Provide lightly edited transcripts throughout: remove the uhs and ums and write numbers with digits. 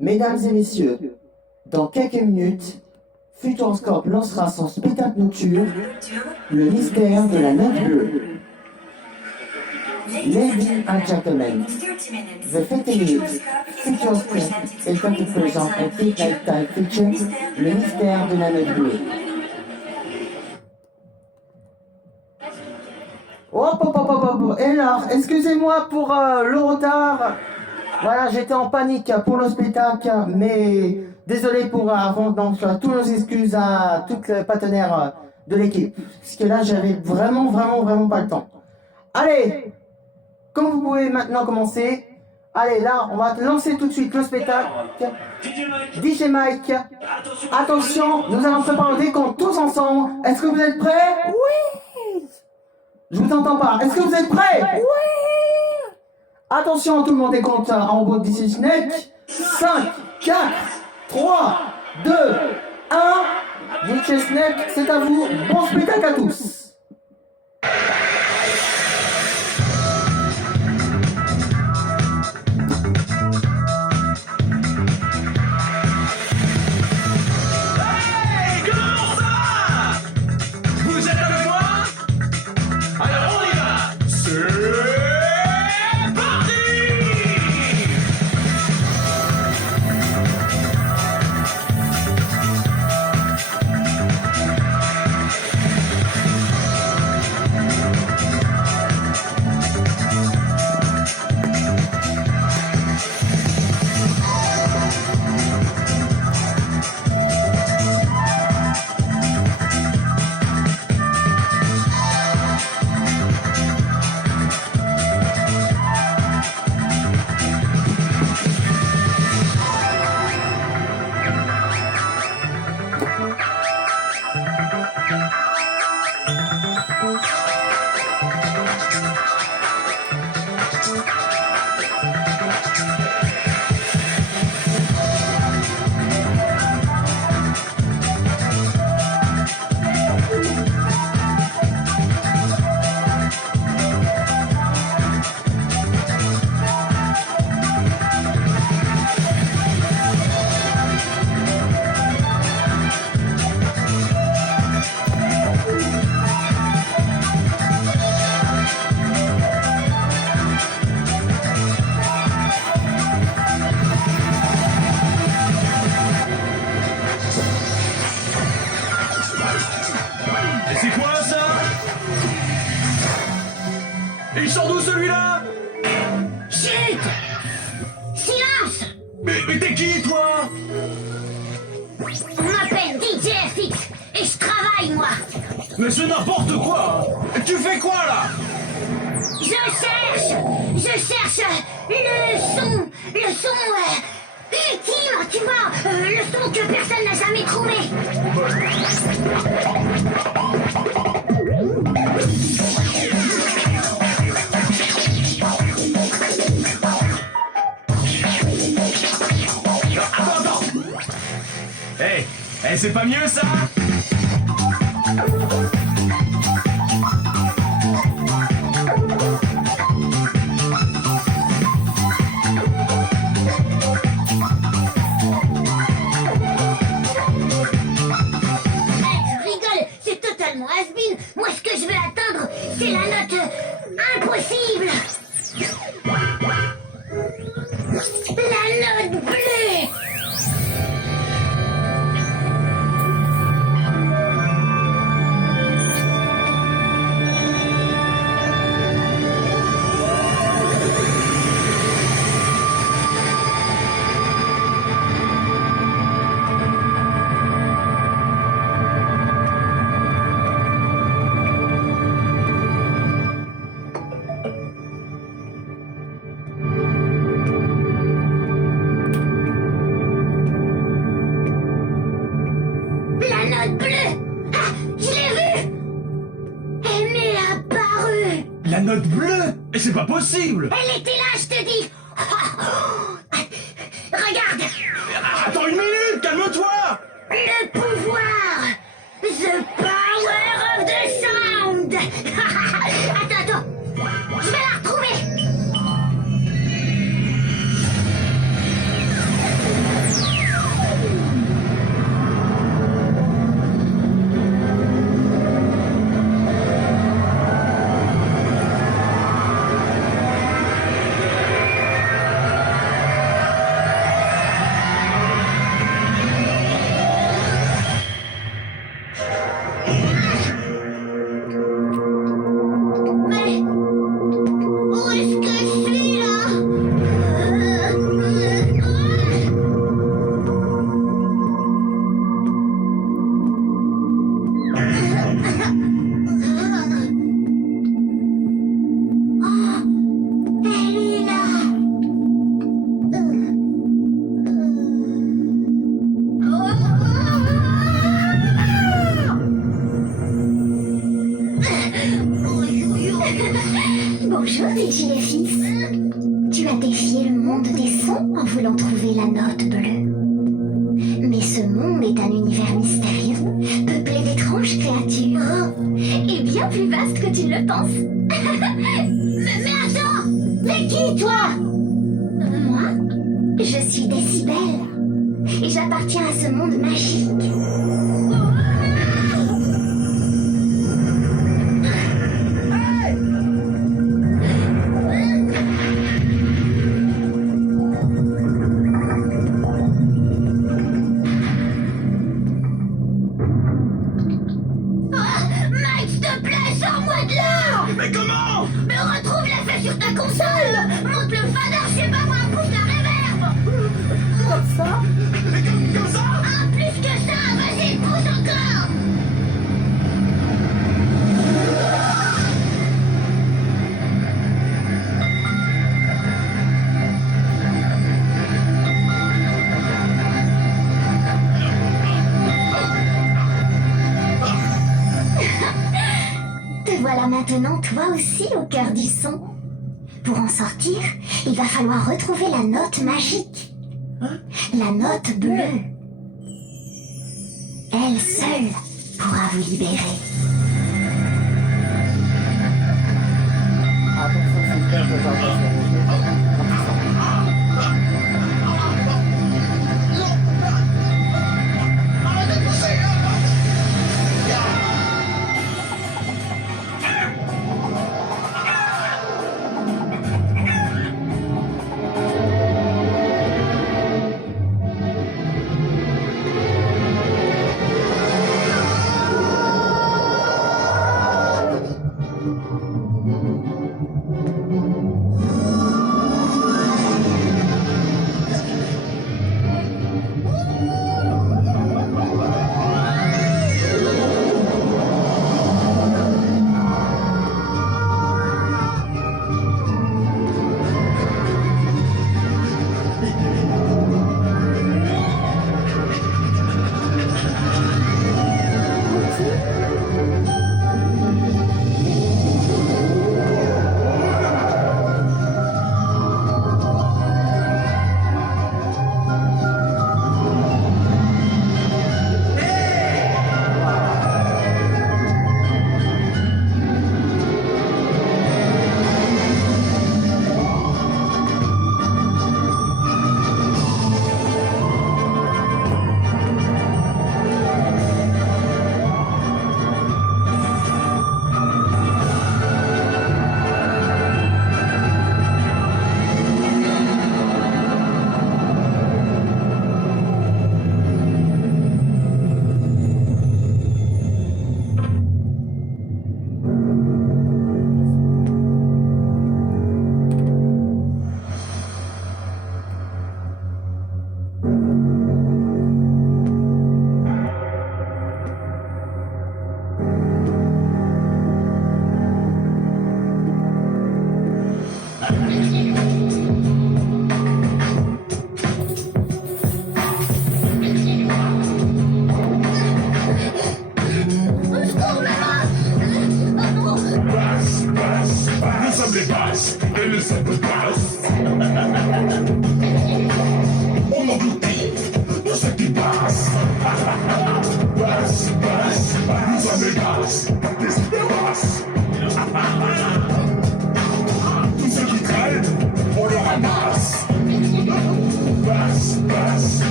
Mesdames et messieurs, dans quelques minutes, Futuroscope lancera son spectacle nocturne, Le mystère de la note bleue. Ladies and gentlemen, the 50 minutes Futuroscope is going to present a big nighttime feature, Le mystère de la note bleue. Hop, hop, hop, hop, hop. Et alors, excusez-moi pour le retard. Voilà, j'étais en panique pour le spectacle, mais désolé pour avant, donc tous nos excuses à tous les partenaires de l'équipe, parce que là j'avais vraiment pas le temps. Allez, comme vous pouvez maintenant commencer, allez là, on va lancer tout de suite le spectacle. DJ Mike, attention, nous allons préparer des comptes tous ensemble. Est-ce que vous êtes prêts? Oui. Je vous entends pas. Est-ce que vous êtes prêts? Oui. Attention, tout le monde est compte en haut d'ici Snake. 5, 4, 3, 2, 1. DJ Snake, c'est à vous. Bon spectacle à tous. Il sort d'où celui-là? Chut! Silence! Mais t'es qui, toi? On m'appelle DJ FX et je travaille, moi! Mais c'est n'importe quoi! Tu fais quoi, là? Je cherche le son ultime, tu vois, le son que personne n'a jamais trouvé. Hey, c'est pas mieux, ça? Has-been, moi ce que je veux atteindre, c'est la note impossible. La note bleue. La note bleue? Et c'est pas possible! Elle était là, je te dis! Regarde! Attends une minute, calme-toi! Le pouvoir! The power of the sound! Attends! Je vais la retrouver! Bonjour, Richie les fils. Tu as défié le monde des sons en voulant trouver la note bleue. Mais ce monde est un univers mystérieux, peuplé d'étranges créatures. Et bien plus vaste que tu ne le penses. mais attends! T'es qui, toi? Moi, je suis Décibel. Et j'appartiens à ce monde magique. Mais comment? Mais retrouve l'effet sur ta console! Monte le fader, je sais pas moi, pousse la réverb! Comme ça? Mais comme ça? Ah, plus que ça, vas-y, pousse encore! Te voilà maintenant, toi aussi, au cœur du son. Pour en sortir, il va falloir retrouver la note magique. La note bleue. Elle seule pourra vous libérer. Attention, c'est clair, je vais pas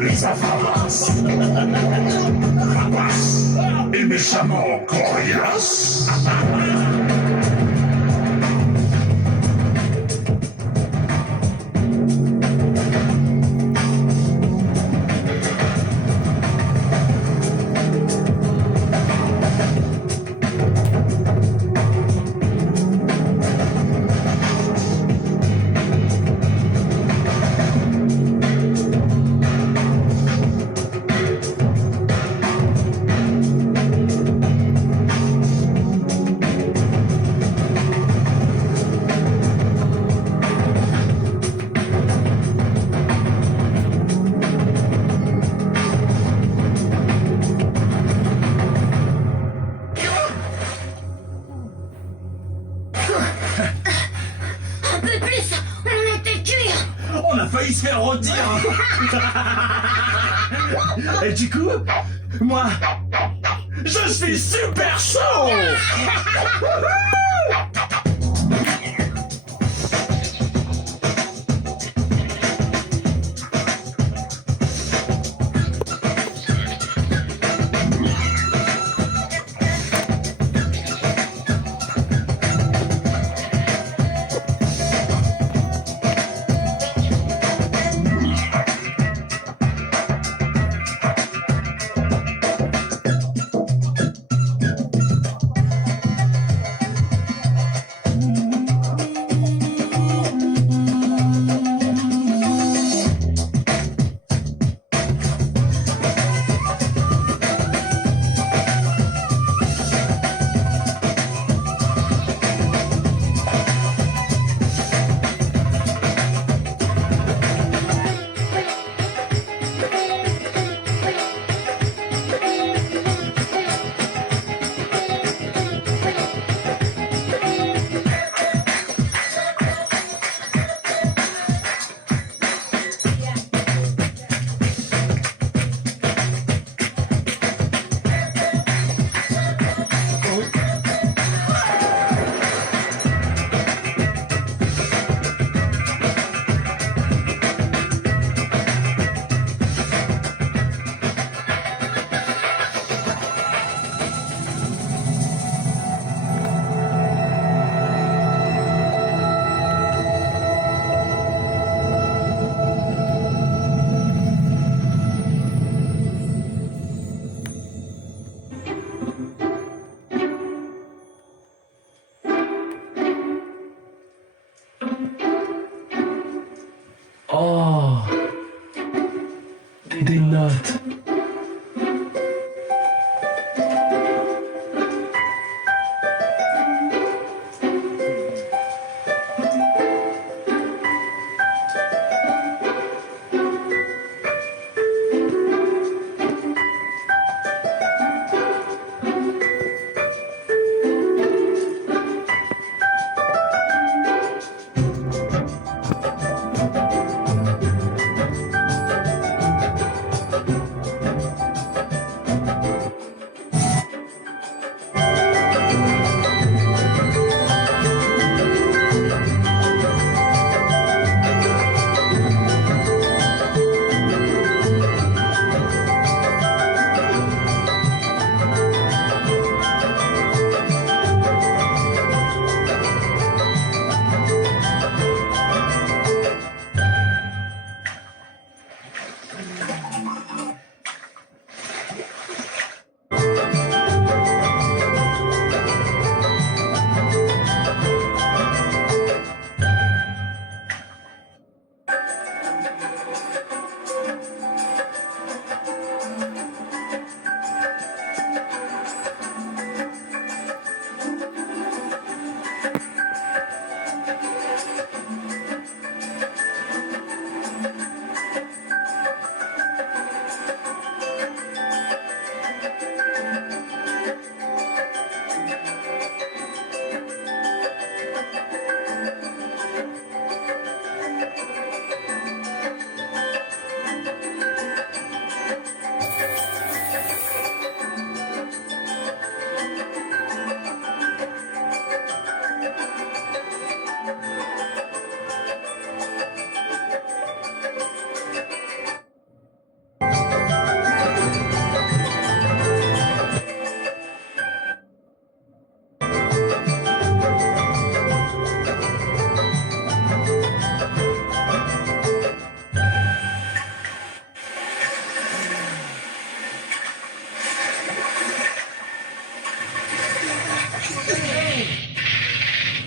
Les affamaces, rapaces et méchamment coriaces. on a failli se faire rôtir. Et du coup, moi, je suis super chaud. Oh, des notes.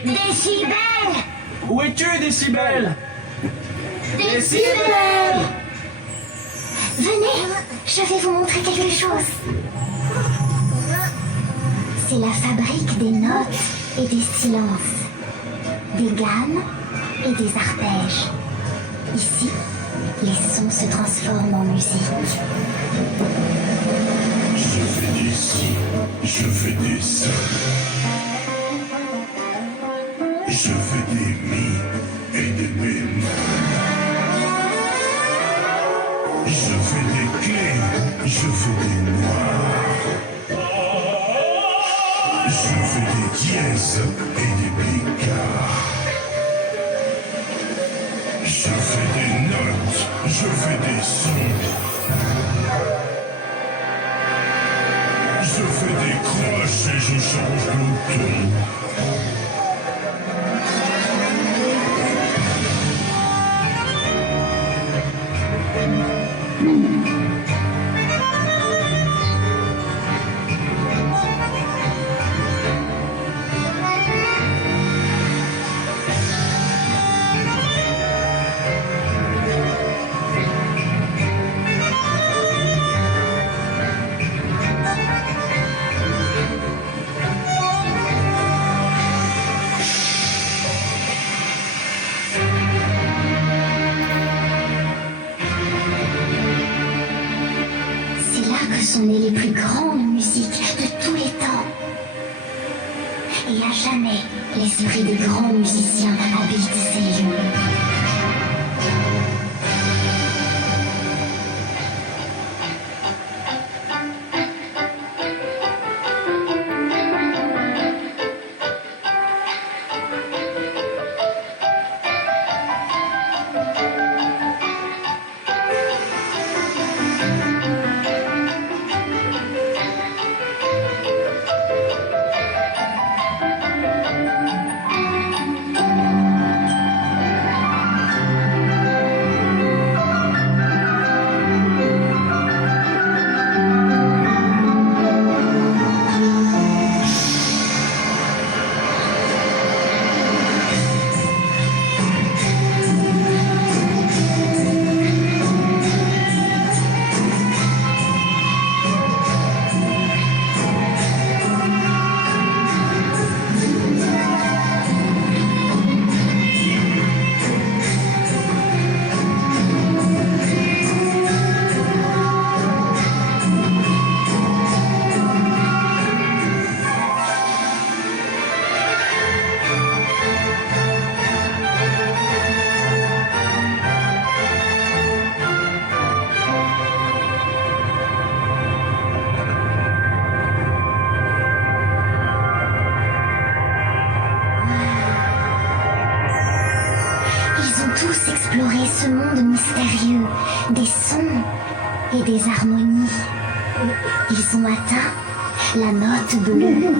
Décibel! Où es-tu, Décibel? Décibel! Venez, je vais vous montrer quelque chose. C'est la fabrique des notes et des silences, des gammes et des arpèges. Ici, les sons se transforment en musique. Je fais des si, je fais des ça. Je fais des mi et des mi. Je fais des noirs. Je fais des dièses et des bécards. Je fais des notes, je fais des sons. Je fais des croches et je change le ton. C'est là que sont nées les plus grandes musiques de tous les temps. Et à jamais, l'esprit des grands musiciens habite ces lieux. Ils ont tous exploré ce monde mystérieux des sons et des harmonies. Ils ont atteint la note bleue.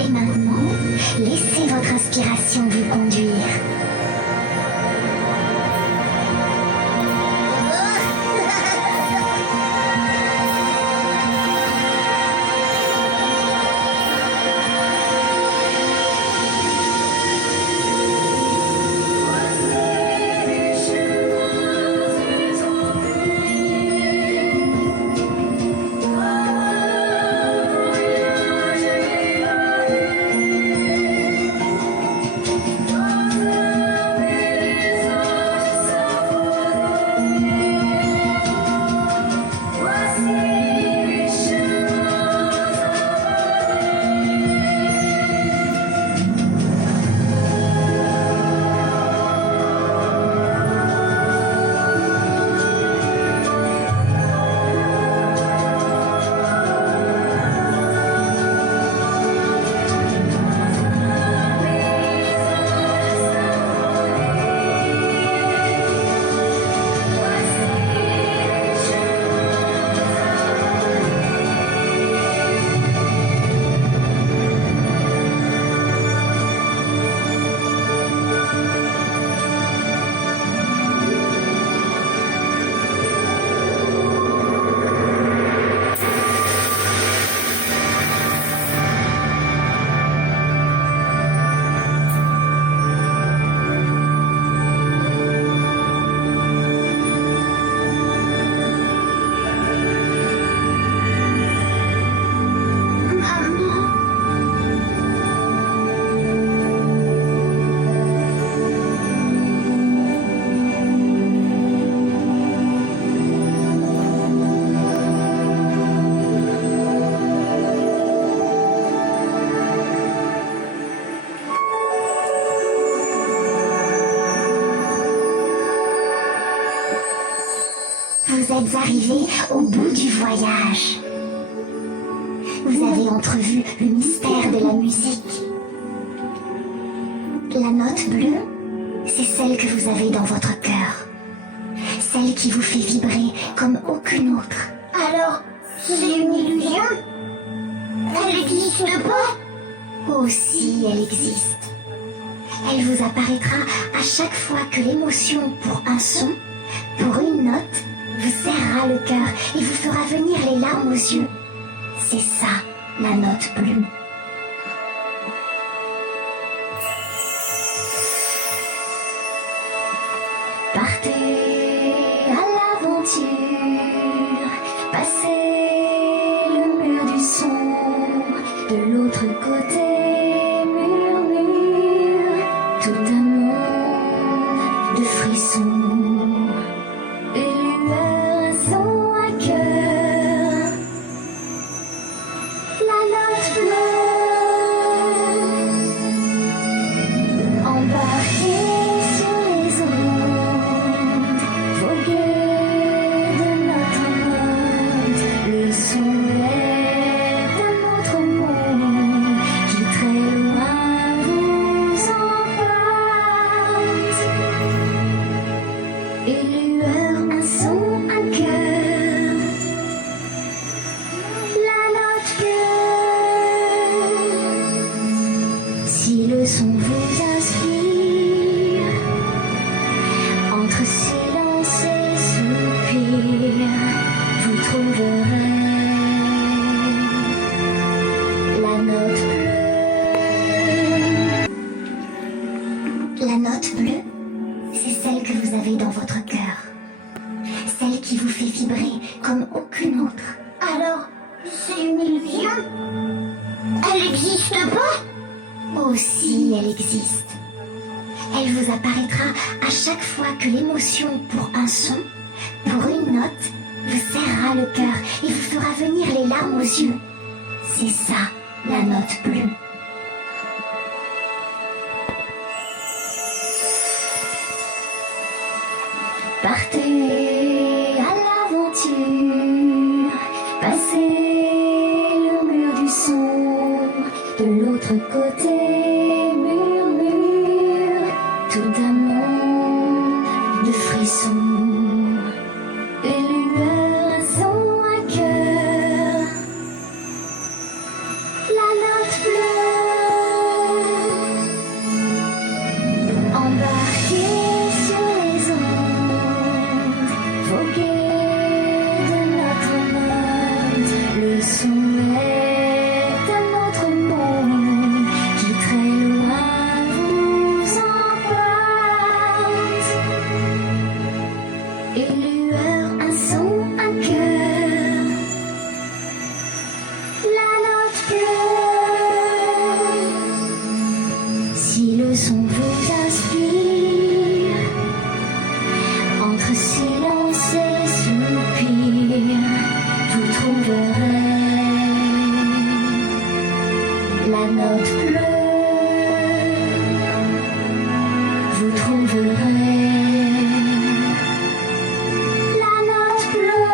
Et maintenant, laissez votre inspiration vous conduire. êtes arrivé au bout du voyage. Vous avez entrevu le mystère de la musique. La note bleue, c'est celle que vous avez dans votre cœur. Celle qui vous fait vibrer comme aucune autre. Alors, c'est une illusion? Elle n'existe pas? Oh si, elle existe. Elle vous apparaîtra à chaque fois que l'émotion pour un son, pour une note, vous serrera le cœur et vous fera venir les larmes aux yeux. C'est ça, la note bleue. Partez à l'aventure, passez le mur du son, de l'autre côté, murmure, tout un monde de frissons, et lueurs, un son, un cœur, la note bleue, embarquez sur les ondes, voguer de notre monde, le son est un autre monde qui très loin vous emporte. Et lueur, un son, un cœur, la note bleue. Si le son vous inspire, entre silence et soupir, vous trouverez la note bleue. La note bleue, c'est celle que vous avez dans votre cœur. Celle qui vous fait vibrer comme aucune autre. Alors, c'est une illusion? Elle n'existe pas? Oh si, elle existe. Elle vous apparaîtra à chaque fois que l'émotion pour un son, pour une note, vous serrera le cœur et vous fera venir les larmes aux yeux. C'est ça, la note bleue. Partez à l'aventure, passez le mur du son, de l'autre côté, murmure, tout un monde de frissons, et lueurs, un son, un cœur, la note bleue, embarquez sur les ondes, voguer de notre monde, le son est un autre monde qui très loin vous emporte. Et lueur, un son, un cœur, la note bleue. Si le son vous inspire, entre silence et soupir, vous trouverez la note bleue. Vous trouverez la note bleue.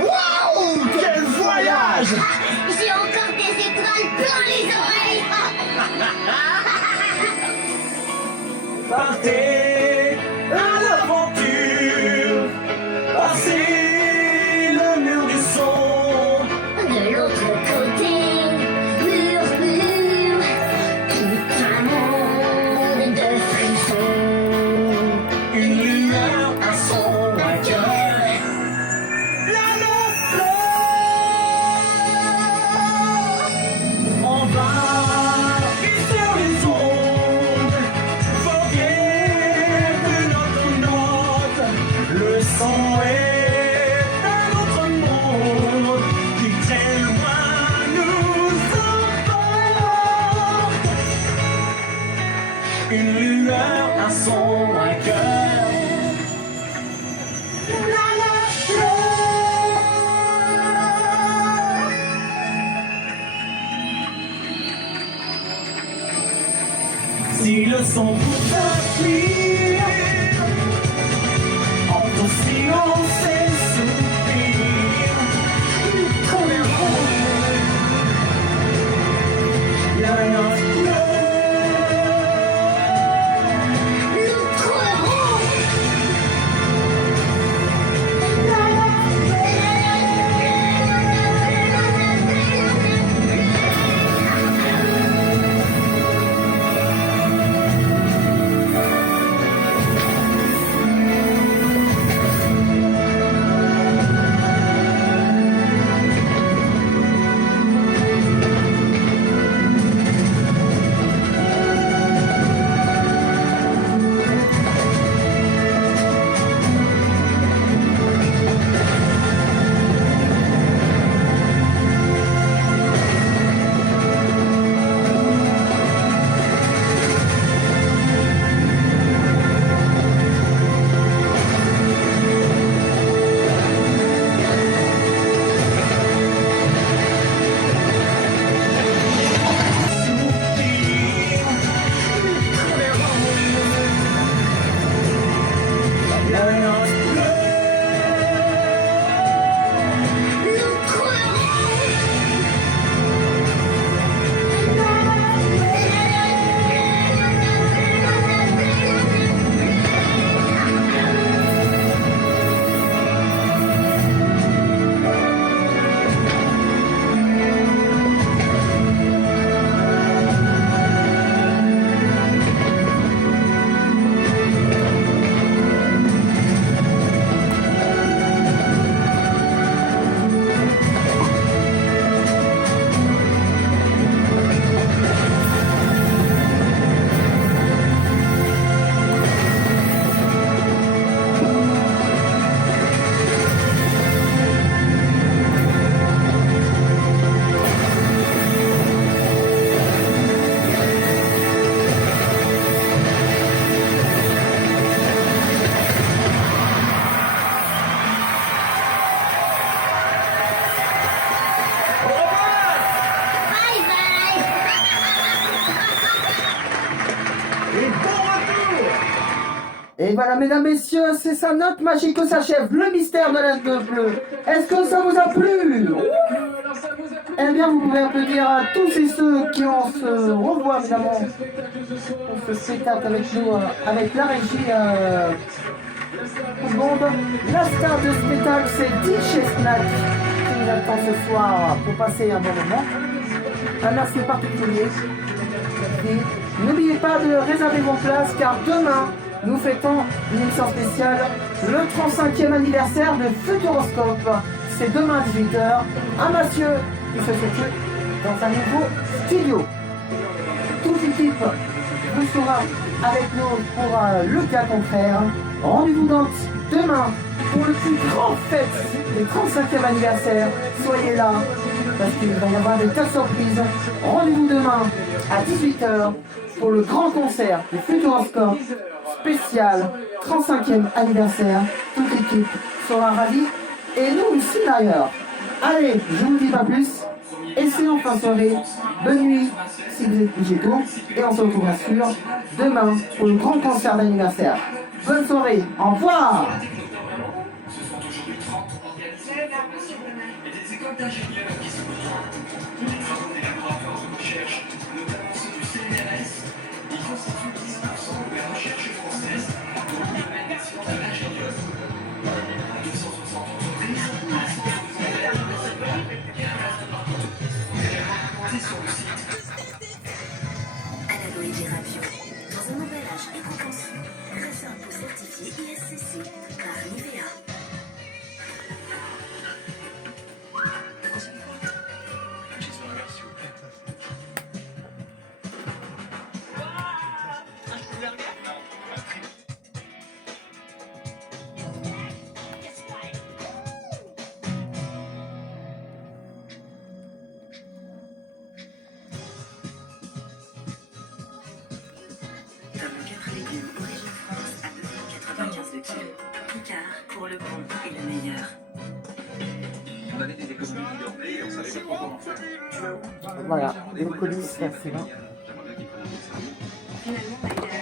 Waouh, quel voyage! J'ai encore des étoiles plein les oreilles. Partez à l'aventure, passez le mur du son, De l'autre côté, murmure, tout un monde de frissons. une lueur, un son, un cœur. La note bleue, on va sur les ondes, voguer de notre note. Le son est un autre monde qui très loin nous emporte. Une lueur, un son, un cœur. La note bleue. le son pour t'appuyer entre silence et soupir. Nous trouverons la note bleue. Nous trouverons Et voilà, mesdames, messieurs, c'est sa note magique que s'achève le mystère de la note bleue. Est-ce que ça vous a plu? Eh bien, vous pouvez applaudir à tous et ceux qui ont se revoient, évidemment, pour ce spectacle avec nous, avec la régie au monde. La star de spectacle, c'est Dick Chestnut, qui nous attend ce soir pour passer un bon moment. Un merci particulier. Et n'oubliez pas de réserver vos places, car demain, nous fêtons une émission spéciale, le 35e anniversaire de Futuroscope. C'est demain à 18h, un monsieur qui se situe dans un nouveau studio. Toute l'équipe vous sera avec nous pour le cas contraire. Rendez-vous donc demain pour le plus grand fête du 35e anniversaire. Soyez là, parce qu'il va y avoir des tas de surprises. Rendez-vous demain à 18h pour le grand concert du Futuroscope spécial 35e anniversaire. Toute l'équipe sera ravie et nous aussi d'ailleurs. Allez, je vous dis pas plus. Excellente fin de soirée, bonne nuit si vous êtes couché tôt et on se retrouve bien sûr demain pour le grand concert d'anniversaire. Bonne soirée, au revoir. Ce sont aujourd'hui 30 organisés et des écoles d'ingénieurs qui se retrouvent. Les travaux des laboratoires de recherche, notamment ceux du CNRS, ils constituent 10% de la recherche française dans le domaine des sciences de l'ingénieur. 260 entreprises, sur le site. Analoïde Radio, dans un emballage éco-conçu, grâce à un pot certifié ISCC par Nivea. Comme 4 légumes origine France à 9,95 € le kilo. Picard pour le bon et le meilleur. On avait des économies et on savait pas trop comment faire. Voilà, les coulisses, c'est là. J'aimerais bien qu'ils prennent un peu de ça. Finalement,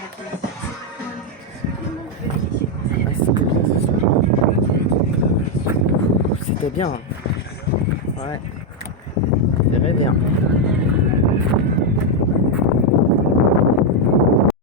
c'était bien. Ouais. C'était bien.